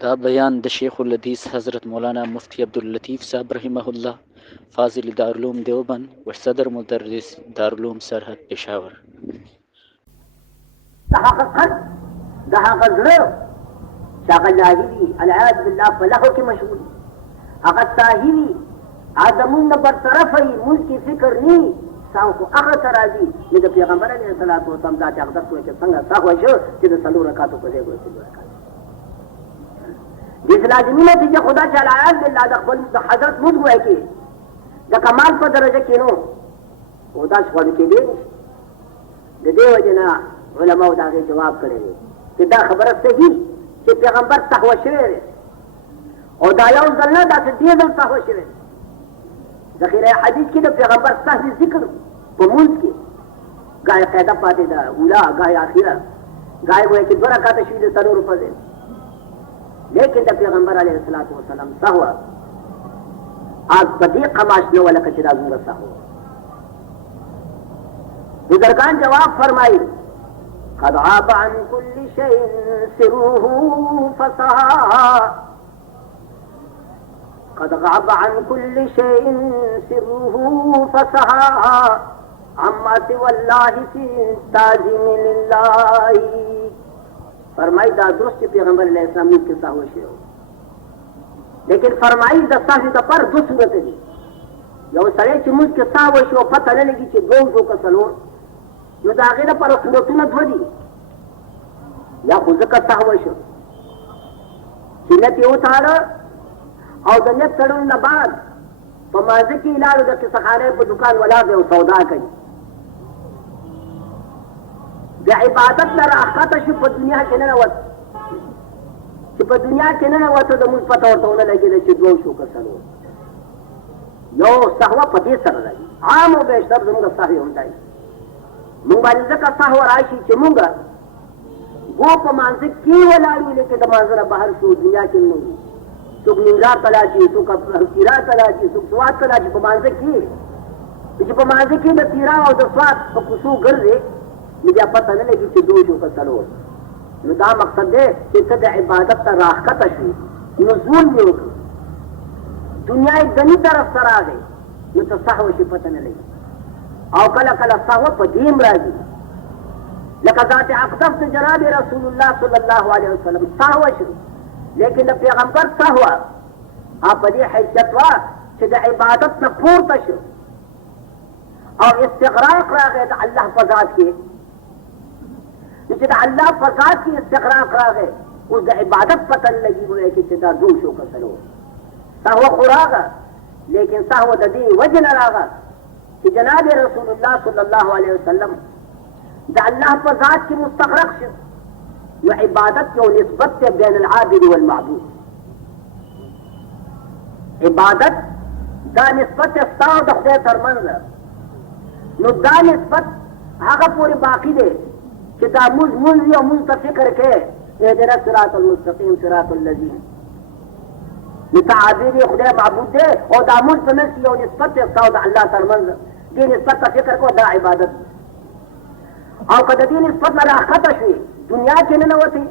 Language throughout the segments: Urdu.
دا بیان د شیخ الحدیث حضرت مولانا مفتی عبداللطیف صاحب رحمه فاضل دارالعلوم دیوبند و صدر مدرس دارالعلوم سرحد پېښور. د حقیقت د هغه زړه چې هغه لاهي وي العیاذ بالله په لهو کې مشغول وي، هغه ساهي وي، ادمون نه برطرفه وي، مونځ کې فکر نه وي، سهو خو هغه ته راځي. نو د پیغمبر علیه الصلاة والسلام دا چې اقدس وایي چې څنګه سهو شو چې د څلور رکعاتو په ځای څلور رکعات دې لازمي نتیجه خدا چې العیاذ بالله د خپل د حضرت مونځ وایي کې د کمال په درجه کې نو او دا څه وایي کېدی د دې وجه نه علماء دا غي جواب کړی دی چې دا خبره صحیح چې پیغمبر سهو شوی دی او دا یو ځل نه دا چې دې ځل سهو شوی دی. ذخیره حدیث کې د پیغمبر سهو ذکر په مونځ کې ګای قاعده پاتې ده، اولا ګای اخیره ګای وایي چې 2 رکعات شوي د څلورو په ځای، لیکن د پیغمبر علیه الصلاة والسلام سهو آج په دې قماش نه ولکه چې دا زموږ سهو. بزرگان جواب فرمایي قد غاب عن كل شيء سره فصاح، قد غاب عن كل شيء سره فصاح عما سوى الله في تعظيم لله. فرمائی دا درست پیغمبر علیہ السلام نے کے ساہو شو، لیکن فرمائی دا ساہو دا پر دو صورت دی. یو سړی چې موږ کې ساهو شو پته نه لګي چې 2 شو که 4، نو د هغې لپاره صورتونه 2 دي. یا خو ځکه سهو شو چې نیت یې وتاړه او د نیت تړلو نه بعد په مانځه کې لاړو، د قصهخانې په دکان ولاړ دی او سودا کوي، د عبادت نه راښکته شو، په دنیا کې ننوت، چې په دنیا کې ننوته د مونځ پته ورته ونه لګېده چې 2 شو که 4. یو سهوه په دې سره راځي، عام او بیشتر زموږ سهوې هم دی. مونږ باندې ځکه سهوه راشي چې مونږ گو په مانځه کې ولاړ وي، لیکن د مانځه نه بهر شو، دنیا کې نه وي. څوک نیمرات ته لاړ شي، څوک تیرا ته لاړ شي، څوک سوات ته لاړ شي. په مانځه کې چې په مانځه کې د تیرا او د سوات په کوڅو ګرځې، نو بیا پته نه لګي چې 2 شو که 4. نو دا مقصد دی چې ته د عبادت ته راښکته شوې، نزول مې وکړ، دنیا یې دني طرف ته راغی، نو ته سهو شي پته نه لګي. او کله کله سهو په دې هم راځي، لکه ذات اقدس د جناب رسول الله صلی الله علیه وسلم سهو شو، لیکن د پیغمبر سهو په دې حیثیت وه چې د عبادت نه پورته شو او استغراق راغی د الله په ذات کې. چې د الله په ذات کې استغراق راغی، اوس د عبادت پته نه لګي وایي چې دا 2 شو که 4. سهو خو راغه، لیکن سهو د دې وجه نه راغه چې جناب رسول الله صلی الله علیه وسلم د الله په ذات کې مستغرق شو. نو عبادت یو نسبت دی بین العابد والمعبود. عبادت دا نسبت ستا او د خدای ترمنځ، نو دا نسبت هغه پورې باقي دی چې دا مونځ وي او مونځ ته فکر کوې اهدنا الصراط المستقیم صراط الذین، نو ته عابد یې، خدای معبود دی، او دا مونځ په منځ کې یو نسبت دی ستا او د الله ترمنځ، دې نسبت ته فکر کوه، دا عبادت. او که د دې نسبت نه راښکته شوې، دنیا کې ننوتې،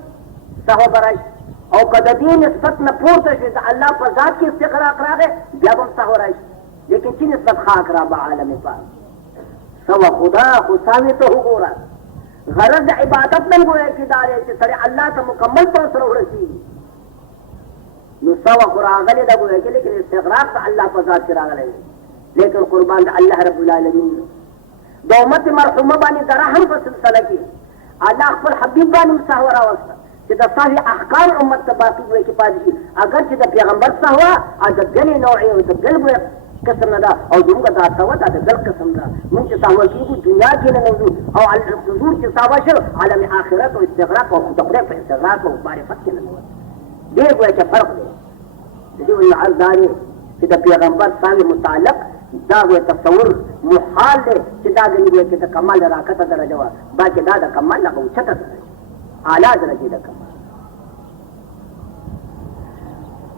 سهو به راشي. او که د دې نسبت نه پورته شوې، د الله په ذات کې استغراق راغی، بیا به هم سهو راشي. لیکن چې نسبت خاک را به عالم پاک سوه خدا خو ساوي ته وګوره. غرض د عبادت نه ګویا چې دا دی چې سړی الله ته مکمل طور سره ورسېږي، نو سوه خو راغلې ده ګویا کې، لیکن استغراق د الله په ذات کې راغلی دی. لیکن قربان د الله رب العالمین د امت مرحومه باندې د رحم په سلسله کې الله خپل حبیب باندې سهو راوسته چې د سهو احکام امت ته باقي ګویا کې پاتې شي. اگر چې د پیغمبر سهو د بلې نوعې او د بل قسم نه ده، او زموږ دا سهو دا د بل قسم ده. مونږ چې سهو کېږو دنیا کې ننوځو، او حضور چې سهو شو عالم آخرت او استغراق او د خدای په استغراق او معرفت کې ننوځو. ډېر ګویا چې فرق دی. د دې وجې عرض دا دی چې د پیغمبر سهو متعلق دا وی تصور محال دی چې دا ګنې وی چې د کمال راکته درجه وه، بلکې دا د کمال نه اوچته درجه، اعلی درجې د کمال.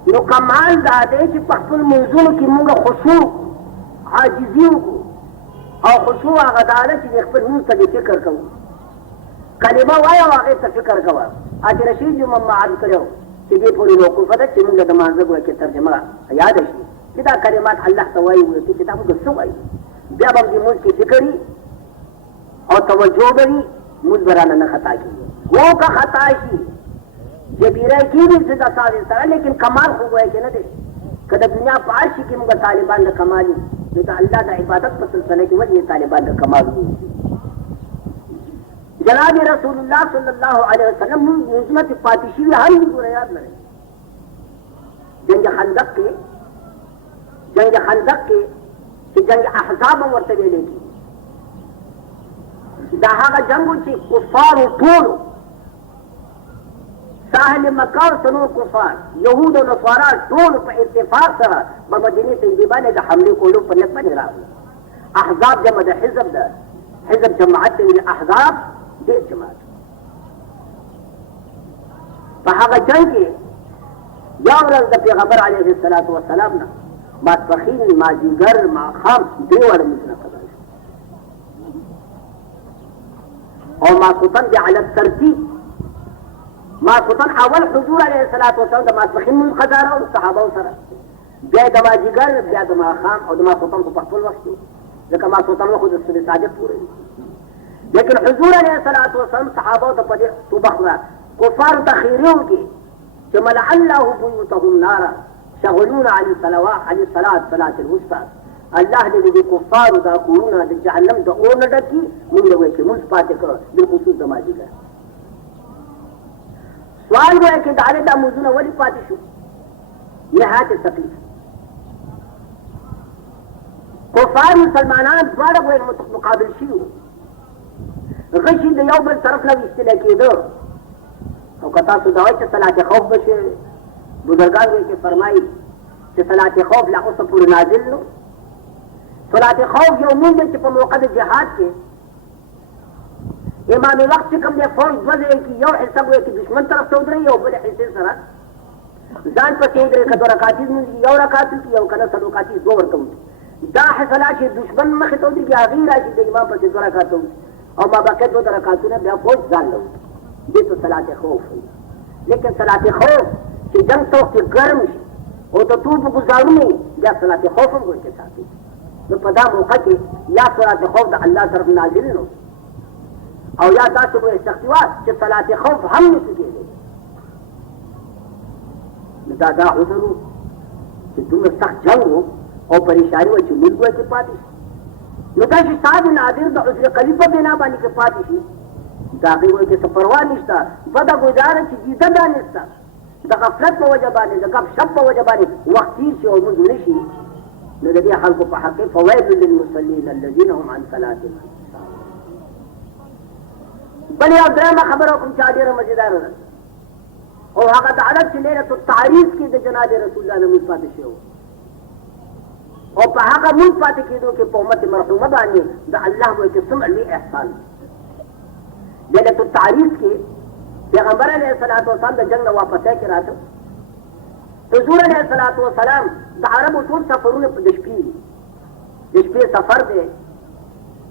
نو کمال دا دی چې په خپل منځونو کې مونږ خشوع عاجزي وکړو، او خشوع هغه دا ده چې د خپل مونځ ته فکر کوو، کلمه وایه او هغې ته فکر کوه. حاجي رشید جمعه ما عرض کړی و چې چې دې پورې موقوفه ده چې موږ د مانځه ګویا کې ترجمه یاد شي چې دا کلمات الله ته وایي چې دا موږ څه وایي بیا به دې موږ کې فکري او توجه لري موږ برانه نه خطا کیږي وہ کا خطا شي جبیره کیږي چې دا ساده سره لیکن کمال خو وایي چې نه دی کله دنیا په عرش کې موږ طالبان د کمالي نو د الله د عبادت په سلسله کې وجه طالبان د کمال دي جناب رسول الله صلی الله علیه وسلم عظمت پاتشی ہر ګور یاد لري جنگ خندق کې چې جنگ احزاب ورته ویل کی دا هغه جنگ چې کفار ټول ساحل مکه او نور کفار يهود او نصارا ټول په اتفاق سره په مدینه طیبه باندې د حمله کولو په نیت باندې راغلي احزاب جمع د حزب ده حزب جماعت الاحزاب دې جماعت په هغه جنگ کې یو ورځ د پیغمبر علیه الصلاۃ والسلام نه ماسپخین مازیګر ماښام درې وړه مونځونه قضا شو او ماسخوتن دې علی الترتیب ماسخوتن اول حضور علیه الصلاۃ والسلام د ماسپخین مونځ قضا راوړ صحابه سره بیا د مازیګر بیا د ماښام او د ماسخوتن په خپل وخت کې ځکه ماسخوتن وخت د صبح صادق پورې لیکن حضور علیه الصلاۃ والسلام صحابه ته په دې توبخره کفار تخیرون کې چې ملع الله بیوتهم نارا شغلون عن الصلوات عن الصلاه صلاه الوسطى الله دې کفار دا کورونه د جهنم د اور نه ډکی موږ وایو چې موږ پاتې کړو د خصوص د ماجیګر سوال وایي چې دا د موضوع ولی پاتې شو نهایت تکلیف کفار مسلمانان دواړه وایي مقابل شي غشي د یو بل طرف نه وستل کېدو او کتا سو دا چې صلات خوف بشه بزرگان کې فرمایي چې صلات خوف لا اوس پورې نازل نو صلات خوف یو مونږ چې په موقع د جهاد کې امام وخت کوم د فوج وځي کې یو حساب وي چې دشمن طرف ته ودرې یو بل حصے سره ځان په کې درې کډو رکعاتي یو رکعاتي یو کنه سلو رکعاتي دوه ورته دا حصلا چې دشمن مخ ته ودرې هغه راشي د امام په څیر رکعاتو او ما بقیت دوه رکعاتونه بیا فوج ځان لو دې ته صلات خوف لیکن صلات خوف چې جنگ تو کې ګرم شي او ته توپ گزارونه بیا صلات خوف هم ورته ساتي نو په دا موقع کې یا صلات خوف د الله طرف نازل نو او یا تاسو به استخوات چې صلات خوف هم نشي کېږي دا حضور چې دومره سخت جنگ او پریشانی و چې ملک کې پاتې نو دا چې صاحب نادر د عذر قلیب په بنا باندې کې پاتې شي دا غوړي کې څه پروا نشته بده گزاره چې دې دا نشته د غفلت په وجه باندې د غب شپ په وجه باندې وخت تیر شي او موږ نشي نو د دې خلکو په حق فوائد للمصلين الذين هم عن صلاتهم بل یو درېمه خبره کوم چې ډېره مزیدار ده او هغه د عرب چې ليله التعریف کې د جناب رسول الله نوم پاتې شو او په هغه مونږ پاتې کېدو کې په امت مرحومه باندې د الله وایي چې څومره لوی احسان ليله التعریف کې پیغمبر علیه الصلاۃ والسلام د جنگ نه واپس کې راته حضور علیه الصلاۃ والسلام د عربو ټول سفرونه په د شپې سفر دی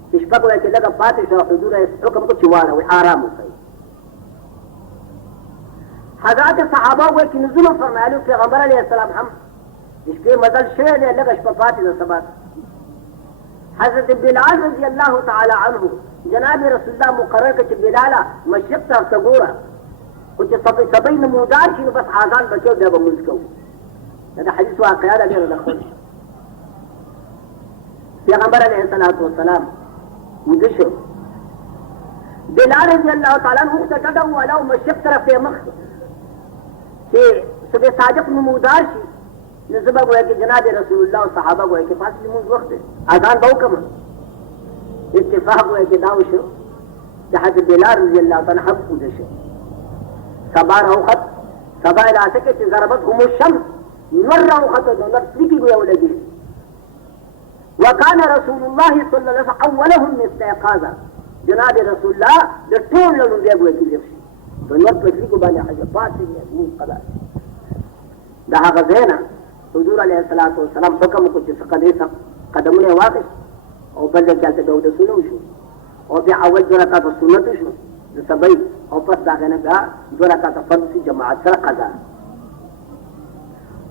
چې شپه وایي چې لږه پاتې شو حضور حکم کو چې واړوي آرام وکړي حضرات صحابه وایي چې نزول فرمایلو پیغمبر علیه السلام هم د شپې مزل شوی دی لږه شپه پاتې ده سبا حضرت بلال رضی الله تعالی عنه جناب رسول الله مقرر کړ چې بلاله مشرق طرف ته ګوره او چې سبې نمودار شي نو بس اذان بچو بیا به مونځ کوو دا حدیث واقعه ده ډېره ده پیغمبر علیه الصلاۃ والسلام وده شو بلال رضی الله تعالی عنہ ته کډه ولو مشرق طرف ته مخ چې سبې صادق نمودار شي نو زبا گویا کہ جناب رسول اللہ و صحابہ گویا کہ فاصلی منز وقت ہے آذان باو کم اتفاق گویا کہ داو شو جہاز بلال رضی اللہ تعالی حق خود شو سبا رو خط سبا الاسے کہ ضربت هم الشمس نور رو خط نور سلیکی گویا ولگی وکان رسول اللہ صلی اللہ علیہ وسلم اولهم استيقاظا جناب رسول اللہ لطول لنو دیا گویا کہ لفشی تو نور سلیکی بالی حجبات سے موز قضا دا غزینا حضور علیه الصلاۃ والسلام حکم کو چې قدمونه واقف او بل ځای کې د سنو شو او بیا اول دوه رکعات سنت شو د سبای او پس دا غنه بیا دوه رکعات فرض جماعت سره قضا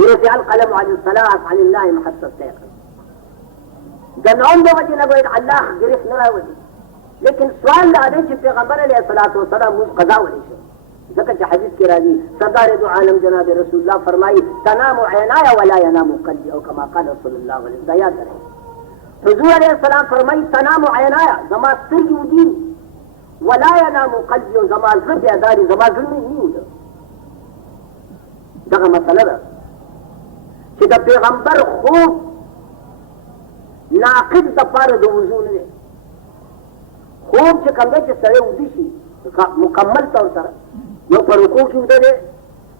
يرجع القلم عن الصلاة عن الله محط السيق جنون دو وجه لگو الله گرفت نہ ہوئی لیکن سوال دا ہے کہ پیغمبر علیہ الصلوۃ والسلام اس قضا ولی شو ذکر کہ حدیث کی راضی سردار دو عالم جناب رسول اللہ فرمائی تنام عینایا ولا ينام قلبي او كما قال رسول الله صلی اللہ علیہ وسلم حضور علیہ السلام فرمائی تنام عینایا زما سترګې ودی ولا ينام قلبي او زما زړه بیداری زما زړه نه وي دغه مسله ده چې د پیغمبر خوب ناقض د پاره د وضو نه دی خوب چې کوم دی چې سړی ودي شي مکمل طور سره یو په رکوع کې وده دی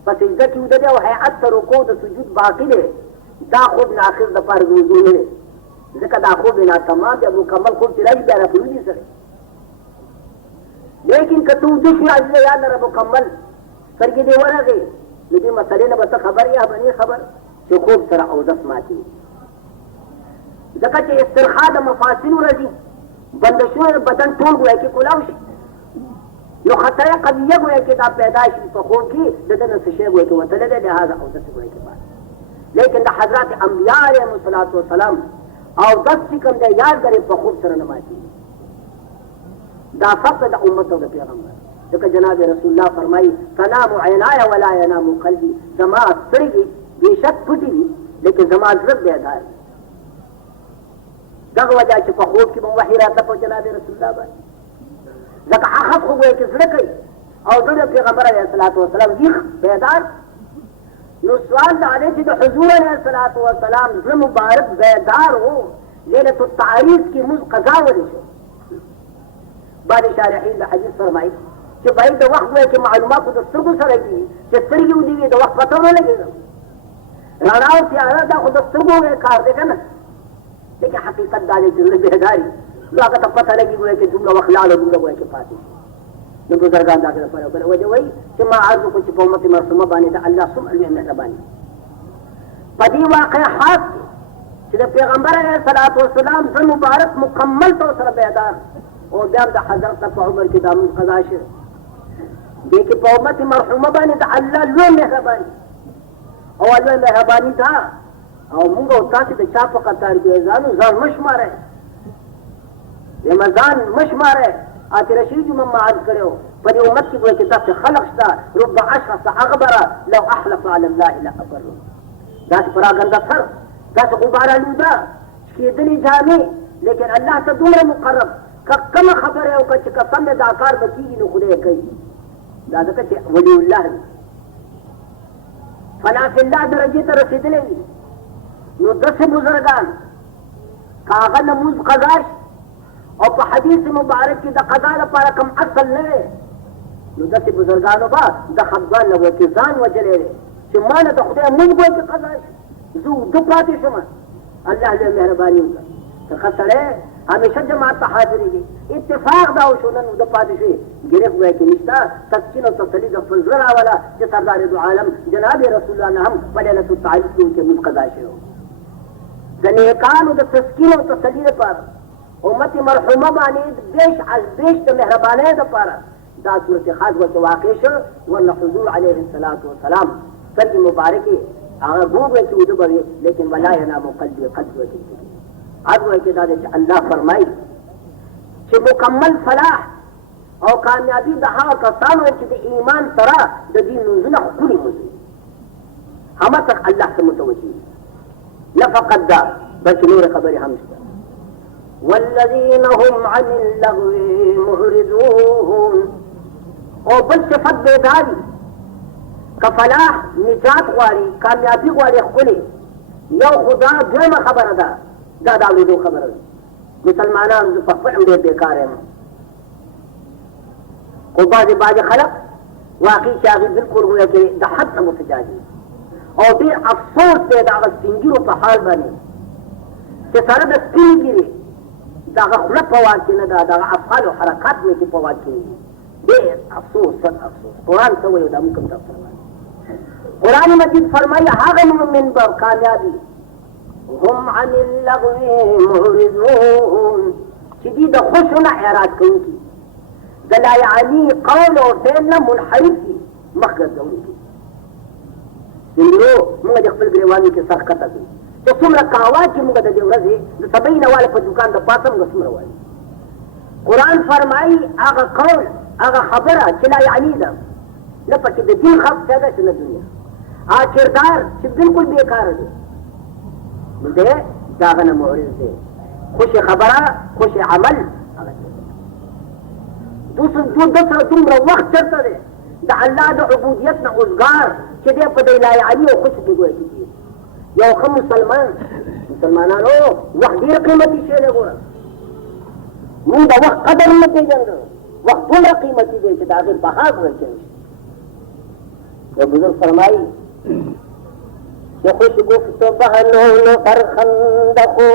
په سجده کې وده دی او هیئت د رکوع د سجود باقي دی دا خوب ناقض د پاره د وضو نه دی ځکه دا خوب ناتمام دی مکمل خوب چې راځي بیا راپرېږدي سړی لیکن که ته وده شي عاجزه یاد لره مکمل سترګې دې ورغې نو دې مسلې نه به ته خبر یا به نه خبر چې خوب سره اودس ماتي ځکه چې استرخاء د مفاصلو راځي بندشونه بدن ټول ګویا کې کولاو شي یو خطره قضیه ګویا کې دا پیدا شي په خوب کې د دې څه شی ګویا کې وتل دی لہذا اودس ګویا کې بعد لیکن د حضرات انبیاء علیهم الصلاۃ والسلام اودس چې کوم دی یاد غري په خوب سره نه ماتي دا فقط د امت او د پیغمبر ځکه جناب رسول الله فرمایي تنام عینایا ولا ینام قلبي زما سترګې بیشک پټي وي لیکن زما زړه بیدار دغه وجه چې په خوب کې به وحي راته په جناب رسول الله باندې ځکه هغه خو وایي چې زړه کوي او زړه پیغمبر علیه الصلاۃ والسلام ویښ بیدار نو سوال دا دی چې د حضور علیه الصلاۃ والسلام زړه مبارک بیدار و لیلة التعریض کې موږ قضا ولې شو بعد شارحین د حدیث فرمایي چې باید د وخت وایي چې معلومات د سترګو سره کېږي چې سترګې ودې د وخت پته ونه لګېږي رانا او تیاره دا خود سترګو کار دی که نه لیکن حقیقت دا دی چې زړه بیداري نو هغه ته پته لګي ګویا چې دومره وخت لاړ او دومره ګویا کې پاتې شي نو بزرګان د هغې لپاره بله وجه وایي چې ما عرض وکړو چې په امت مرسومه باندې د الله څومره لوی مهرباني په دې واقع خاص کې چې د پیغمبر علیه الصلاۃ والسلام زړه مبارک مکمل طور سره بیدار او بیا هم د حضرت نه په عمر کې دا مونځ قضا شوی دې کې په امت مرحومه باندې د الله لوی مهرباني او الله مهرباني دا او موږ او تاسو د چا په قطار کې ځان مشماره رمضان مشماره آتی رشید جو من عرض کرو پر امت کی کوئی کتاب سے خلق شتا رب اشخص اغبرا لو احلف على الله لا ابر دا سے پراگندہ سر دا سے غبارہ لودا کی دلی جامع لیکن اللہ سے دور مقرب کم خبر ہے او کہ قسم دا کار بکی نو خدای کوي دا ځکه ولی الله فلا فی الله درجه ته رسیدلې نو دسه بزرگان کاغه نموز قضاش او په حدیث مبارک کې د قضا لپاره کوم اصل نه دی نو دسه بزرگانو با د خفګان نه وکي ځان وجلې چې ما نه د خدای موږ به قضا زو د پاتې شم الله دې مهرباني وکړي ته خسره همیشه جماعت ته حاضرېږي اتفاق دا وشو نن د پاتې شي ګرفت وایي کې نشته تسکین او تسلي د خپل زړه راوله چې سردار دو عالم جناب رسول الله نه هم په لیلة التعریض کې موږ قضا شوی د نیکانو د تسکین او تسلي لپاره امت مرحومه باندې بیش د مهربانۍ لپاره دا صورت خاص ورته واقع شو ورنه حضور علیه الصلاۃ والسلام سترګې مبارکې هغه ګوګې چې وده به لیکن ولا ینام قلبي قلب وکړي عدو کې دا چې الله فرمایي چې مکمل فلاح او کامیابی د هغه کسانو چې د ایمان سره د دین نزول خپل موږي هم تک الله ته متوجي نه فقط دا بلکې نور خبرې هم شته والذین هم عن اللغو معرضون او بل صفت بیداری که فلاح نجات غواړي کامیابی غواړي خپل یو خدا دویمه خبره ده دا د اورېدو خبره ده مسلمانان زه په خپل هم ډېر بېکار یم خو بعضې خلک واقعي چې هغې بلکل ګویا کې د حد نه متجاوز او ډیر افسوس دی د هغه سپینګیرو په حال باندې چې سره د سپین ګیرې د هغه خوله په واک کې نه ده، د هغه افعال او حرکات مې چې په واک کې دي. ډېر افسوس سخت افسوس. قرآن څه وایي دا موږ هم ته فرمایي. قرآن مجید فرمایي هغه مؤمن به کامیابي هم عن اللغو معرضون چې دي د خوشو نه اعراض کوونکي، د لا یعنی قول او فعل نه منحرف دي، مخ ګرځوونکي. موږ د خپل ګریوانو کې سر ښکته کوي چې څومره قهوه چې موږ د دې ورځې د سبۍ نه واله په دوکان د پاسه موږ څومره وایي. قرآن فرمایي هغه قول هغه خبره چې لا یعنی ده، نه پکې د دین خاص څه ده چې نه دنیا، هغه کردار چې بالکل بیکاره دی دی د هغه نه معرض دی. خوشې خبره خوشې عمل هغه ده سره دومره وخت چېرته دی د الله د عبودیت نه اوزګار چې دی په دې لا یعنی او خوشې کې ګویا کېږي. یو ښه مسلمانانو وخت ډېر قیمتي شی دی. ګوره موږ د وخت قدر نه پېژنو. وقت دومره قیمتي دی چې د هغې بها ګویا کوي. یو بزرګ فرمایي چې خوش گفت بهلول فرخنده خو،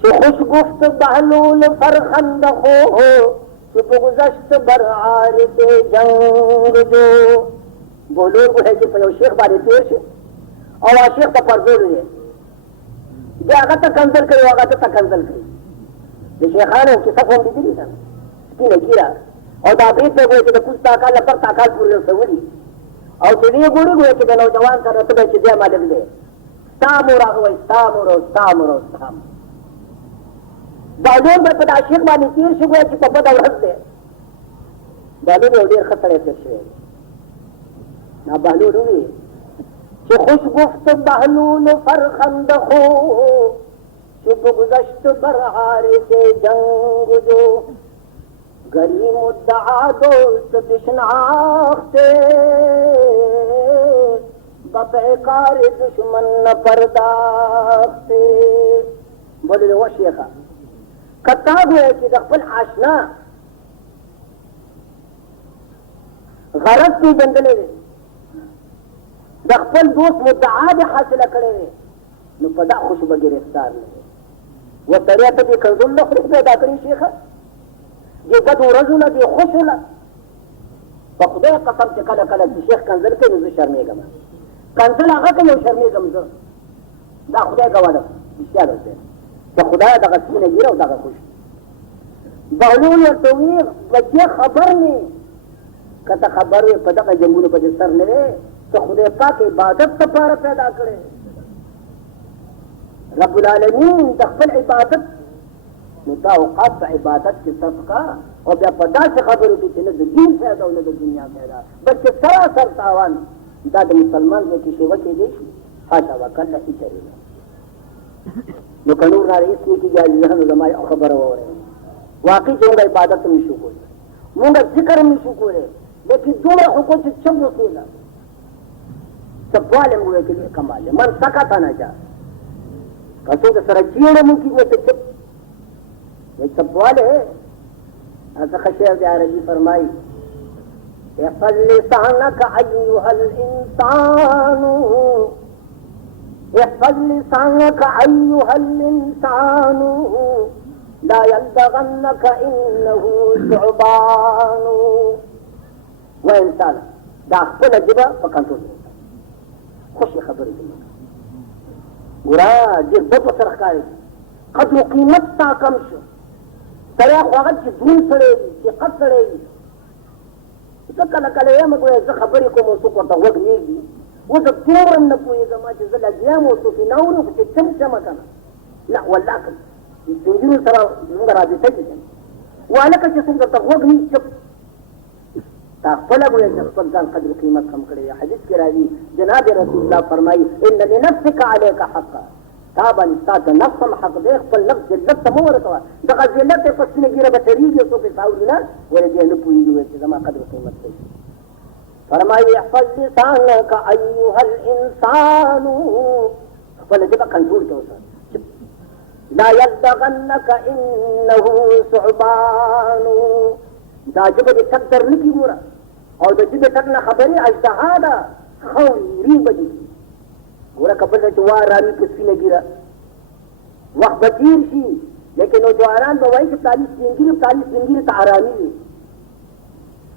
چې خوش گفت بهلول فرخنده خو، چې بگذشت بر عارض جنگ جو. بهلول ګویا چې په یو شیخ باندې تېر شي او هغه شیخ ته پرزول دی، بیا هغه ته کنځل کوي او هغه ته کنځل کوي. د شیخانو کیسه خو هم لیدلې ده، سپینه ږیره او دا برید دی ګویا چې د کوز تاکال نه پر تاکال پورې رسولي او چې دې ګوري ګویا چې د نوجوان سره ته به چې دی مالک دی، ستا مور هغه وایي ستا مور او ستا مور او ستا مور. بهلول به په دا شیخ باندې تېر شي ګویا چې په بده ورځ دی. بهلول یو ډېر ښه سړی تېر شوی دی. نا بهلول وویل چې خوش گفت بهلول فرخنده خو، چې بگذشت بر عارض جنگ جو. گری مدعا دوست بشناخته، بپیکار دشمن نپرداخته. بولې و شیخه کتا گویا چې د خپل آشنا غرض پېژندلی دی، د خپل دوست مدعا دې حاصله کړې وې، نو په دا خوشو به ګرفتار نه وي. وتریا ته دې کنځل نه خورې پیدا کړي شیخه، دې بدو ورځونه دې خوشونه. په خدای قسم چې کله کله چې شیخ کنځل کوي نو زه شرمېږم. کنځل هغه کوي او شرمېږم زه، دا خدای ګواه ده رښتیا ده چې خدای دغه سپینه ږیره او دغه خوش. بهلول ورته وویل بچې خبر مې که ته خبر وې په دغه جنګونو په دې سر نه وې، ته خدای پاک عبادت لپاره پیدا کړې. رب العالمین د خپل عبادت نو دا اوقات په عبادت کې صرف کا او بیا په داسې خبرو کې چې نه د دین فایده او نه د دنیا فایده، بلکې سراسر تاوان. دا د مسلمان ځای کې شیوه کېدی شي حاشا وکله هېچرې نه. نو که نور ناره هېڅ نه کېږي عزیزانو زما یو خبره واورئ. واقعي چې موږ عبادت هم نشو کولی، موږ ذکر هم نشو کولی، لیکن دومره خو کو چې چپ اوسېږه چپوالی موږ کې لوی کمال دی. من سکت نجا که څوک سره چیړه مو کېږي ته چپ یہ چپوالی ہے. څخه شعر دی عربي فرمایي احفظ لسانك أيها الإنسان، احفظ لسانك أيها الإنسان، لا يلدغنك إنه ثعبان. وإنسان دا خپل جبه په کنټرول خوشي خبرې کوي. ګوره ډېر بد ورسره ښکاري، قدر و قیمت تا کم شو. سړی خو هغه چې دروند سړی وي، ثقت سړی وي. زه کله کله یم ګویا زه خبرې کوم او څوک ورته غوږ نیږدي، اوس زه دومره نه پوهېږم چې زه لګیا یم او څوک یې نه اوري، خو چې چمچمه که نه نه والله که سپین ږیرو سره زموږ رابطه دي که نه وهلکه چې څوک درته غوږ نیږي چپ. تا خپله ګویا چې خپل ځان قدر و قیمت کم کړی. حدیث کې راځي جناب رسول الله فرمایي ان لنفسک علیک حقا، تا باندې ستا د نفس هم حق دی، خپل نفس ذلت ته مه ورکوه. دغه ذلت یې په سپینه ږیره به تېرېږي او څوک یې ساوري نه ولې دې نه پوهېږي چې زما قدر و قیمت کوي. فرمایي احفظ لسانک ایها الانسان، خپله ژبه کنټرول ته وساته. لا یلدغنک انه ثعبان، دا ژبه دې ټک در نه کړي. ګوره او د ژبې ټک نه خبرې اژدها ده، خوري بجې ګوره که بل چې وا رامي کې سپینه ګیره وخت به تېر شي لیکن نوجوانان به وایي چې پلاني سپین ګیري ته ارامي وي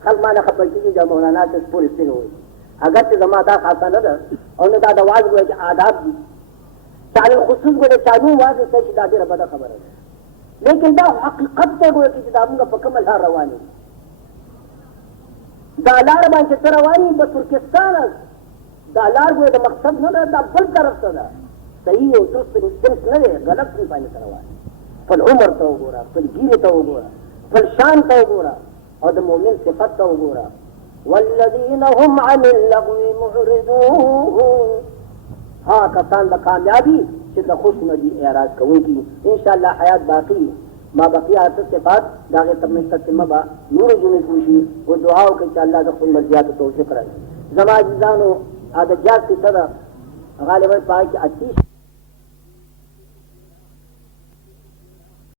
خلک ما نه خبر کېږي چې مولانا ته پورې سپین وایي اگر چې زما دا خاصه نه ده او نه دا د واز وایي چې آداب دي چاله خصوص ګوره چالو واز ته چې دا ډېره بده خبره ده لیکن دا حقیقت ته ګوره چې دا موږ په کومه لار روان یو دا لار باندې ته روان یې د ترکستان دا لار ګوره د مقصد نه ده دا بل طرف ته ده صحیح او درست سنس نه دی غلط نه باندې ته روان خپل عمر ته وګوره خپل ګیرې ته وګوره خپل شان ته وګوره او د مؤمن صفت ته وګوره والذین هم عن اللغو معرضون ها کسان د کامیابی چې د خوش ندي اعراض کوونکي انشاءالله حیات باقی ما بقیات صفات دا غي تمستتمه با نور جنې کوشي او دعا وکړي چې الله د خپل مرضیات توفیق راکړي زما عزیزانو دا جات څه ده غالبا پای کې 28